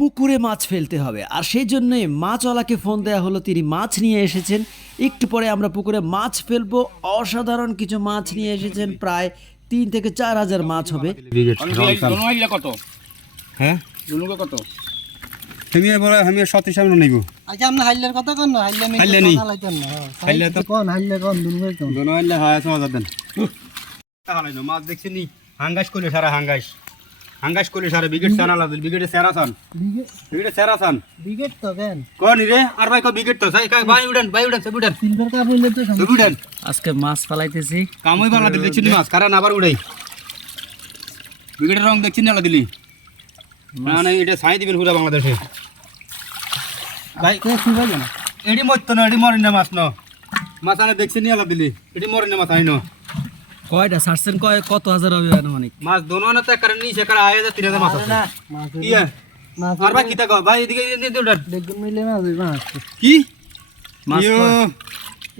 পুকুরে মাছ ফেলতে হবে। আর সেই জন্যই মাছওয়ালাকে ফোন দেওয়া হলো তিনি মাছ নিয়ে এসেছেন। একটু পরে আমরা পুকুরে মাছ ফেলব। অসাধারণ কিছু মাছ নিয়ে এসেছেন। প্রায় তিন থেকে চার হাজার মাছ হবে। কত হ্যাঁ? কত আমি বড় আমি সতীশ সামনে নিব। আচ্ছা আপনি হাইলের কথা কোন না? হাইলে হাইলে নেই। হাইলে তো- কোন হাইলে কোন দুনবে কোন। দোনো আনলে হয় আছে দেন। তাহলে মাছ দেখছি হাঙ্গাস করলে সারা হাঙ্গাস। হাঙ্গাস করলে সারা বিকেট সান আলাদা বিকেটে সেরা সান। বিকেটে সেরা সান। বিগেট তো কেন কোন রে? আর ভাই কো বিকেট তো সাই কাই ভাই উড়ান ভাই উড়ান সব উড়ান। সিলভার কাপ হইলে তো সব উড়ান। আজকে মাছ ফালাইতেছি। কামই বাংলা দিল দেখছি মাছ কারণ আবার উড়াই। বিকেটের রং দেখছি না দিলি। না না এটা ছাই দিবেন পুরো বাংলাদেশে। ভাই কে কেন এডি মরতো না এডি মরে না মাছ ন। মাছ আনে দেখছি নি দিলি। এডি মরে না মাছ আই ন কয়টা? ছাড়ছেন কয়? কত হাজার হবে আনুমানিক? মাছ দোনো না তো কারণ নিচে কারণ আয় হাজার তিন হাজার মাছ আছে। মাছ ইয়ে। আর ভাই কিতা কো ভাই এদিকে উঠান দেখুন মিলে মাছ হইবা কি? মাছ কয়?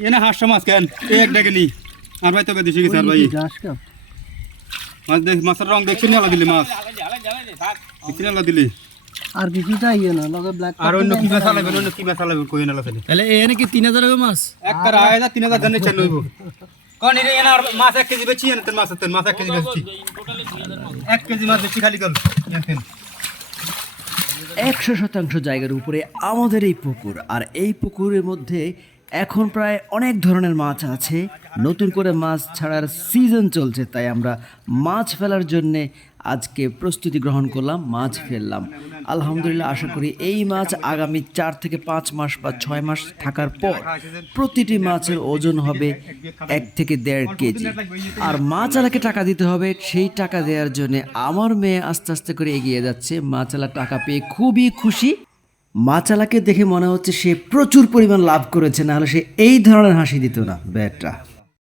এনে হাঁসটা মাছ কেন? এক ডেকে নি। আর ভাই তোকে দিছি গেছে আর ভাই? মাছ দেখ মাছের রং দেখছি না দিলি মাছ। দেখছি না দিলি আর কিছু চাইয়ে না লগে ব্ল্যাক আর অন্য কি বেসা লাগবে অন্য কি বেসা লাগবে কই না লাগবে তাহলে এনে কি তিন হাজার হবে মাছ? এক কার আয় তিন হাজার জানে চাল লইব। কোন মাছ 1 কেজি বেচি মাছ, তোর মাছ 1 কেজি বেচি এক কেজি মাছ বেচি খালি একশো শতাংশ জায়গার উপরে আমাদের এই পুকুর, আর এই পুকুরের মধ্যে এখন প্রায় অনেক ধরনের মাছ আছে। নতুন করে মাছ ছাড়ার সিজন চলছে, তাই আমরা মাছ ফেলার জন্যে আজকে প্রস্তুতি গ্রহণ করলাম, মাছ ফেললাম। আলহামদুলিল্লাহ, আশা করি এই মাছ আগামী চার থেকে পাঁচ মাস বা ছয় মাস থাকার পর প্রতিটি মাছের ওজন হবে এক থেকে দেড় কেজি। আর মাছ আলাকে টাকা দিতে হবে, সেই টাকা দেওয়ার জন্য আমার মেয়ে আস্তে আস্তে করে এগিয়ে যাচ্ছে। মাছালা টাকা পেয়ে খুবই খুশি। মাছালাকে দেখে মনে হচ্ছে সে প্রচুর পরিমাণ লাভ করেছে, নাহলে সে এই ধরনের হাসি দিত না ব্যাটটা